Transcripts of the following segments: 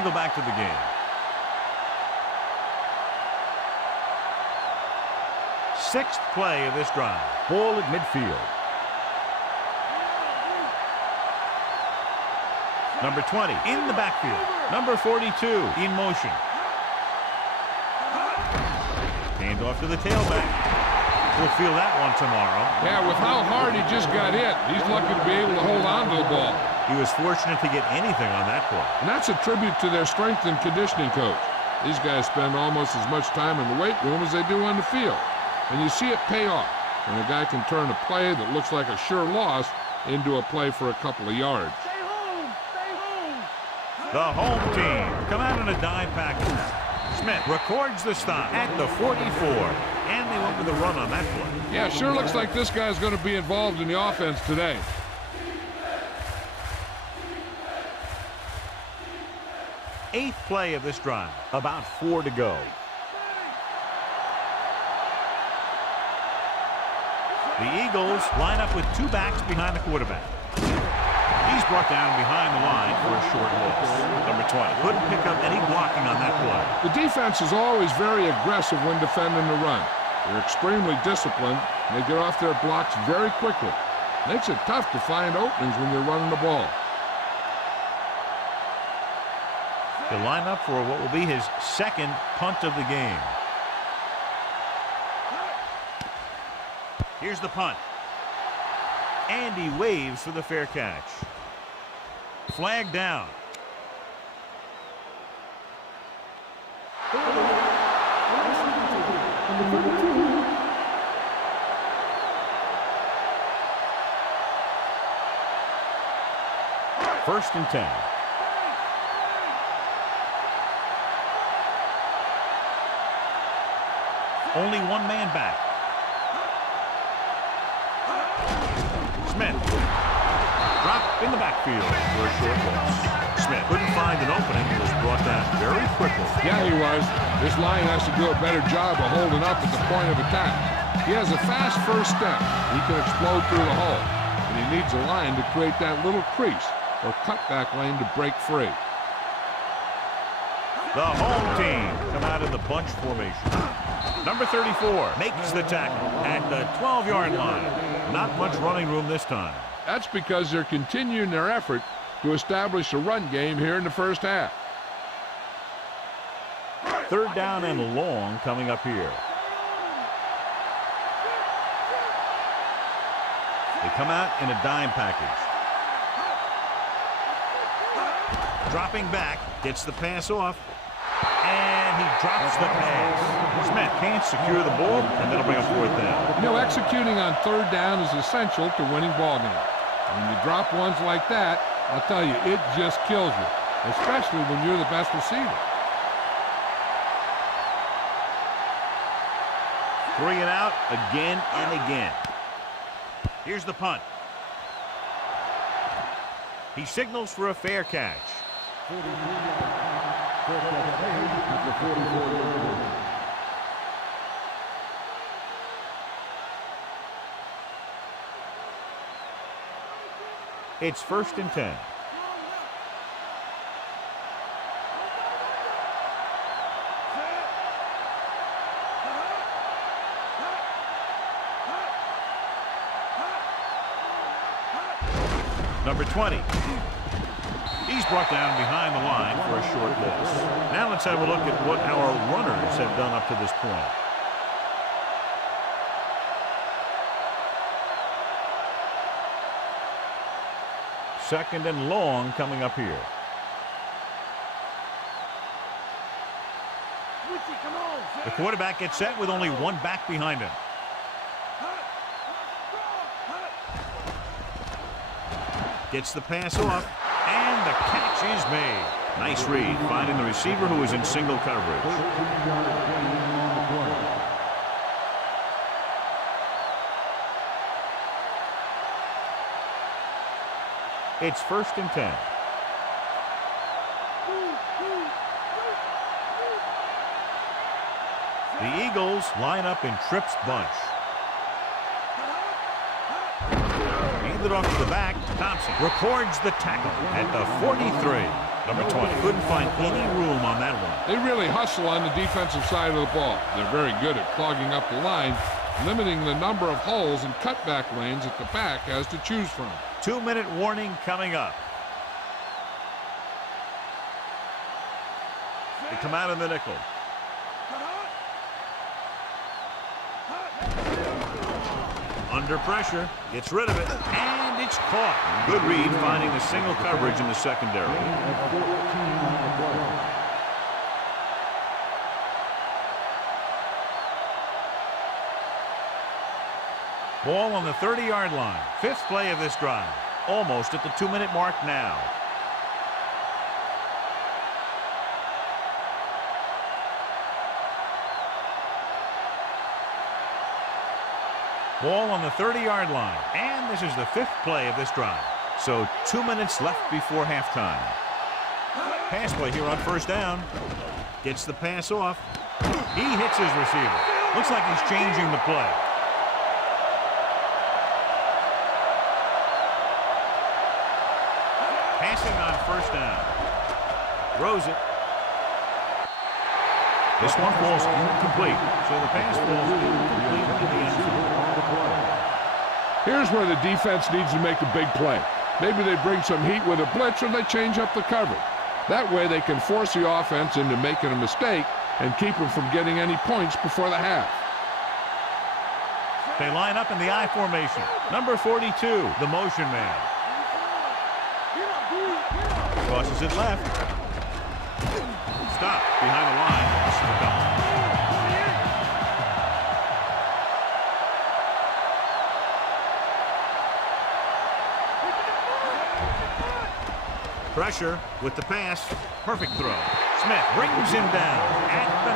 we go back to the game. Sixth play of this drive. Ball at midfield. Number 20 in the backfield. Number 42 in motion. Hand off to the tailback. We'll feel that one tomorrow. Yeah, with how hard he just got hit, he's lucky to be able to hold on to the ball. He was fortunate to get anything on that play. And that's a tribute to their strength and conditioning coach. These guys spend almost as much time in the weight room as they do on the field. And you see it pay off when a guy can turn a play that looks like a sure loss into a play for a couple of yards. Stay home! Stay home! The home team come out in a dime package. Smith records the stop at the 44. And they went with a run on that play. Yeah, sure looks like this guy's going to be involved in the offense today. Eighth play of this drive. About 4 to go. The Eagles line up with 2 backs behind the quarterback. He's brought down behind the line for a short loss. Number 20 couldn't pick up any blocking on that play. The defense is always very aggressive when defending the run. They're extremely disciplined, and they get off their blocks very quickly. Makes it tough to find openings when you're running the ball. He'll line up for what will be his second punt of the game. Here's the punt. And he waves for the fair catch. Flag down. First and 10. Only one man back. Smith. Dropped in the backfield for a short loss. Smith couldn't find an opening and was brought down very quickly. Yeah, he was. This line has to do a better job of holding up at the point of attack. He has a fast first step. He can explode through the hole. And he needs a line to create that little crease or cutback lane to break free. The home team come out in the bunch formation. Number 34 makes the tackle at the 12-yard line. Not much running room this time. That's because they're continuing their effort to establish a run game here in the first half. Third down and long coming up here. They come out in a dime package. Dropping back, gets the pass off, and he drops the pass. Smith can't secure the ball, and that'll bring up fourth down. You know, executing on third down is essential to winning ball games. When you drop ones like that, I'll tell you, it just kills you, especially when you're the best receiver. 3 and out again and again. Here's the punt. He signals for a fair catch. It's first and 10. Number 20. He's brought down behind the line for a short loss. Now let's have a look at what our runners have done up to this point. Second and long coming up here. The quarterback gets set with only one back behind him. Gets the pass off, and the catch is made. Nice read, finding the receiver who is in single coverage. It's first and 10. The Eagles line up in Tripp's bunch. Handed off to the back. Thompson records the tackle at the 43. Number 20 couldn't find any room on that one. They really hustle on the defensive side of the ball. They're very good at clogging up the line, limiting the number of holes and cutback lanes that the back has to choose from. 2-minute warning coming up. They come out in the nickel. Under pressure, gets rid of it, and it's caught. Good read, finding the single coverage in the secondary. Ball on the 30-yard line. 5th play of this drive. Almost at the 2-minute mark now. Ball on the 30-yard line. And this is the 5th play of this drive. So 2 minutes left before halftime. Pass play here on 1st down. Gets the pass off. He hits his receiver. Looks like he's changing the play. Passing on 1st down. Throws it. This one falls incomplete. So the pass falls incomplete in the end zone. Here's where the defense needs to make a big play. Maybe they bring some heat with a blitz, or they change up the coverage. That way they can force the offense into making a mistake and keep them from getting any points before the half. They line up in the I formation. Number 42, the motion man. Crosses it left. Stop behind the line. This is the double. Pressure with the pass. Perfect throw. Smith brings him down at the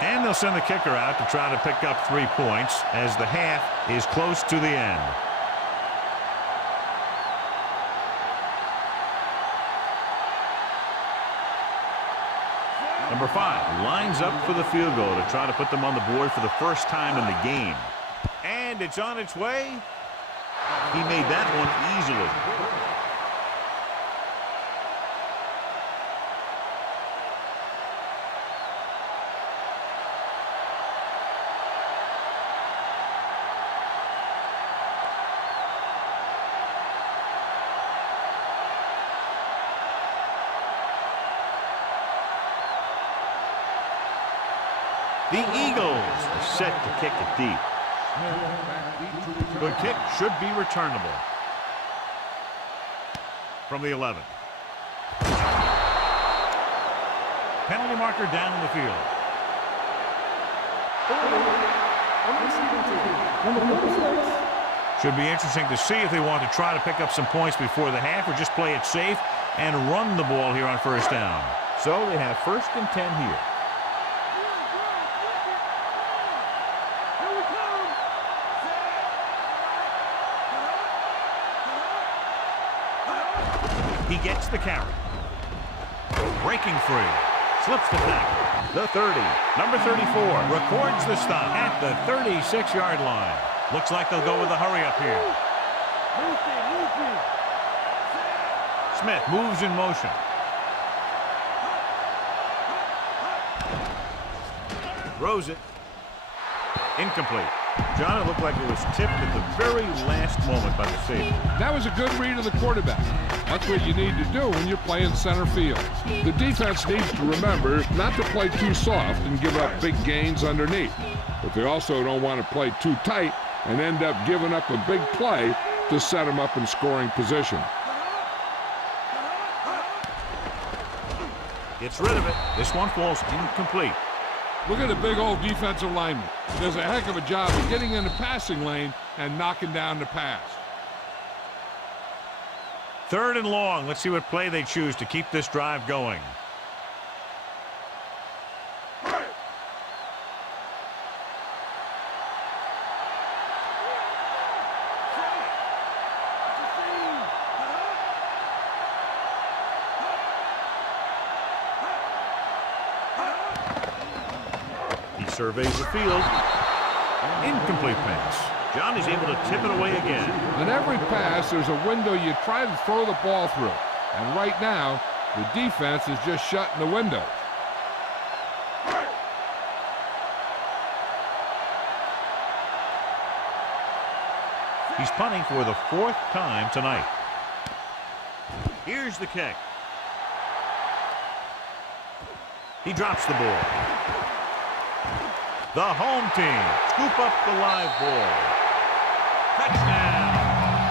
9. And they'll send the kicker out to try to pick up 3 points as the half is close to the end. Number 5 lines up for the field goal to try to put them on the board for the first time in the game. And it's on its way. He made that one easily. The Eagles are set to kick it deep. Good kick, should be returnable. From the 11. Penalty marker down in the field. Should be interesting to see if they want to try to pick up some points before the half or just play it safe and run the ball here on 1st down. So they have 1st and 10 here. He gets the carry. Breaking free. Slips the tackle. The 30. Number 34 records the stop at the 36-yard line. Looks like they'll go with a hurry up here. Smith moves in motion. Throws it. Incomplete. John, it looked like it was tipped at the very last moment by the safety. That was a good read of the quarterback. That's what you need to do when you're playing center field. The defense needs to remember not to play too soft and give up big gains underneath. But they also don't want to play too tight and end up giving up a big play to set them up in scoring position. Gets rid of it. This one falls incomplete. Look at the big old defensive lineman. He does a heck of a job of getting in the passing lane and knocking down the pass. 3rd and long. Let's see what play they choose to keep this drive going. He surveys the field. Incomplete pass. John is able to tip it away again. On every pass, there's a window you try to throw the ball through. And right now, the defense is just shutting the windows. He's punting for the 4th time tonight. Here's the kick. He drops the ball. The home team scoop up the live ball. Touchdown.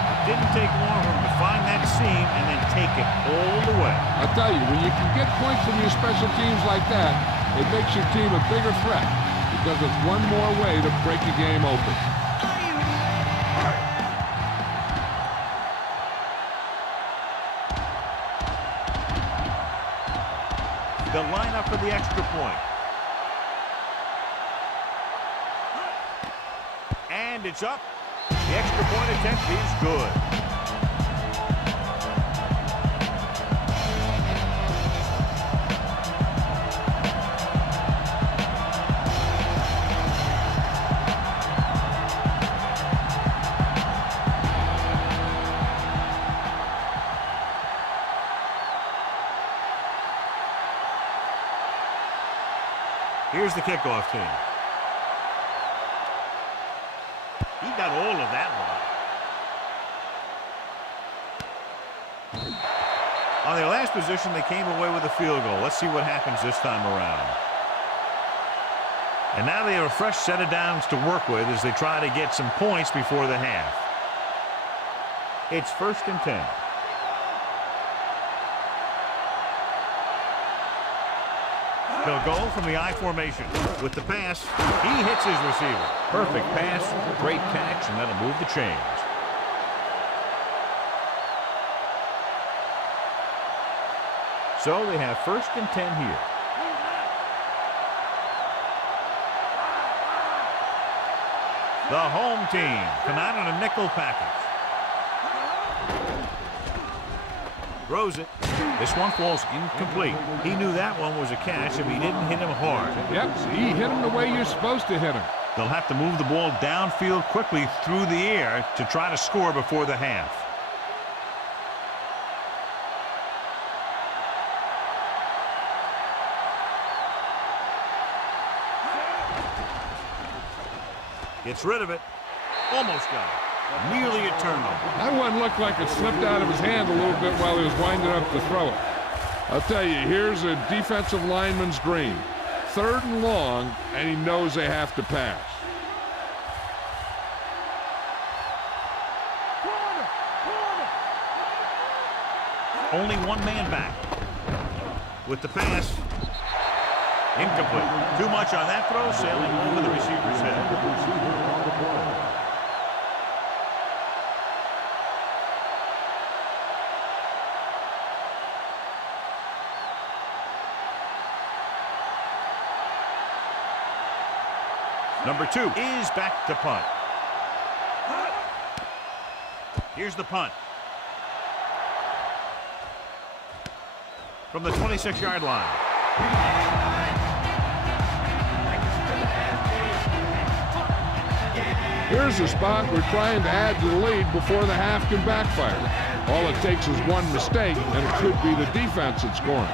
It didn't take long for him to find that seam and then take it all the way. I'll tell you, when you can get points from your special teams like that, it makes your team a bigger threat because it's one more way to break a game open. The lineup for the extra point. And it's up. The extra point attempt is good. Here's the kickoff team. He got all of that one. On their last position, they came away with a field goal. Let's see what happens this time around. And now they have a fresh set of downs to work with as they try to get some points before the half. It's 1st and 10. They'll go from the I formation. With the pass, he hits his receiver. Perfect pass, great catch, and that'll move the chains. So they have 1st and 10 here. The home team come out on a nickel package. Throws it. This one falls incomplete. He knew that one was a catch if he didn't hit him hard. Yep, he hit him the way you're supposed to hit him. They'll have to move the ball downfield quickly through the air to try to score before the half. Gets rid of it. Almost got it. Nearly a turnover. That one looked like it slipped out of his hand a little bit while he was winding up to throw it. I'll tell you, here's a defensive lineman's dream. 3rd and long, and he knows they have to pass. Only one man back. With the pass. Incomplete. Too much on that throw, sailing over the receiver's head. Number 2 is back to punt. Here's the punt. From the 26-yard line. Here's a spot we're trying to add to the lead before the half can backfire. All it takes is one mistake, and it could be the defense that's scoring.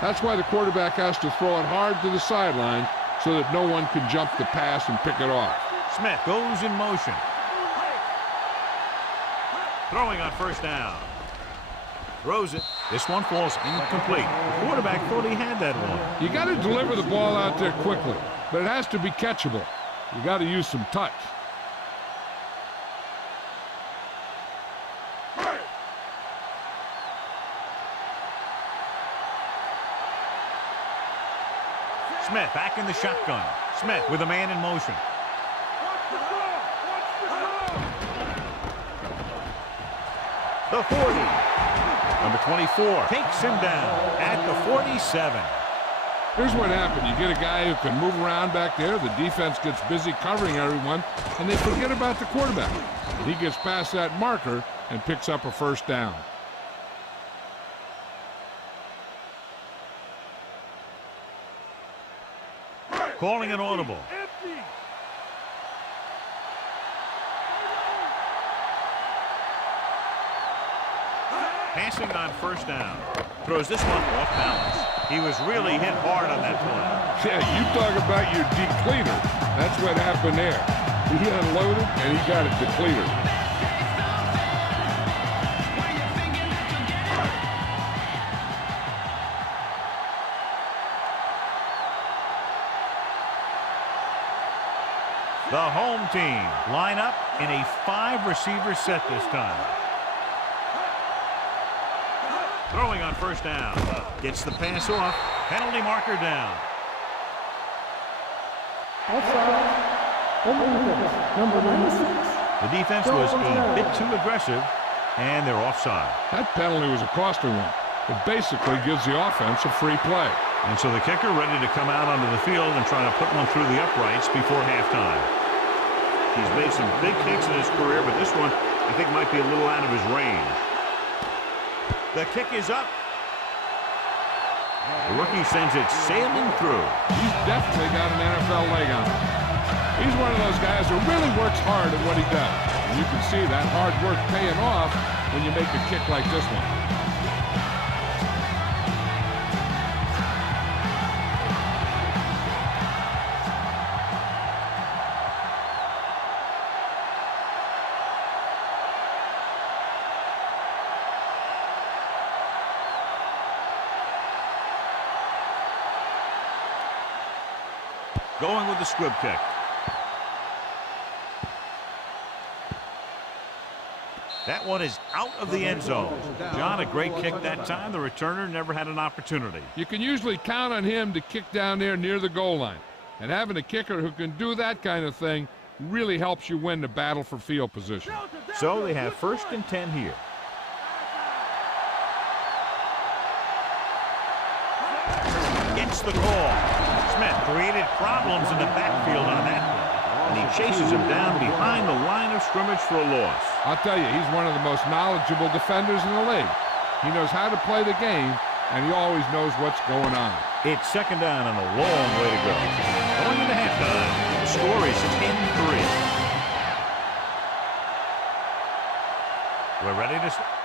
That's why the quarterback has to throw it hard to the sideline so that no one can jump the pass and pick it off. Smith goes in motion. Throwing on 1st down. Throws it. This one falls incomplete. The quarterback thought he had that one. You got to deliver the ball out there quickly, but it has to be catchable. You got to use some touch. Smith back in the shotgun. Smith with a man in motion. The 40. Number 24 takes him down at the 47. Here's what happened. You get a guy who can move around back there. The defense gets busy covering everyone, and they forget about the quarterback. He gets past that marker and picks up a 1st down. Calling an audible. Passing on first down. Throws this one off balance. He was really hit hard on that play. Yeah, you talk about your depleter. That's what happened there. He unloaded, and he got a depleter. The home team line up in a 5-receiver set this time. Throwing on first down. Gets the pass off. Penalty marker down. Offside. Number 96. The defense was a bit too aggressive, and they're offside. That penalty was a costly one. It basically gives the offense a free play. And so the kicker ready to come out onto the field and try to put one through the uprights before halftime. He's made some big kicks in his career, but this one I think might be a little out of his range. The kick is up. The rookie sends it sailing through. He's definitely got an NFL leg on him. He's one of those guys who really works hard at what he does. And you can see that hard work paying off when you make a kick like this one. Going with the squib kick. That one is out of the end zone. John, a great kick that time. The returner never had an opportunity. You can usually count on him to kick down there near the goal line. And having a kicker who can do that kind of thing really helps you win the battle for field position. So they have 1st and 10 here. Gets the call. Smith created problems in the backfield on that one, and he chases him down behind the line of scrimmage for a loss. I'll tell you, he's one of the most knowledgeable defenders in the league. He knows how to play the game, and he always knows what's going on. It's 2nd down and a long way to go. Going into halftime, the score is 10-3. We're ready to start.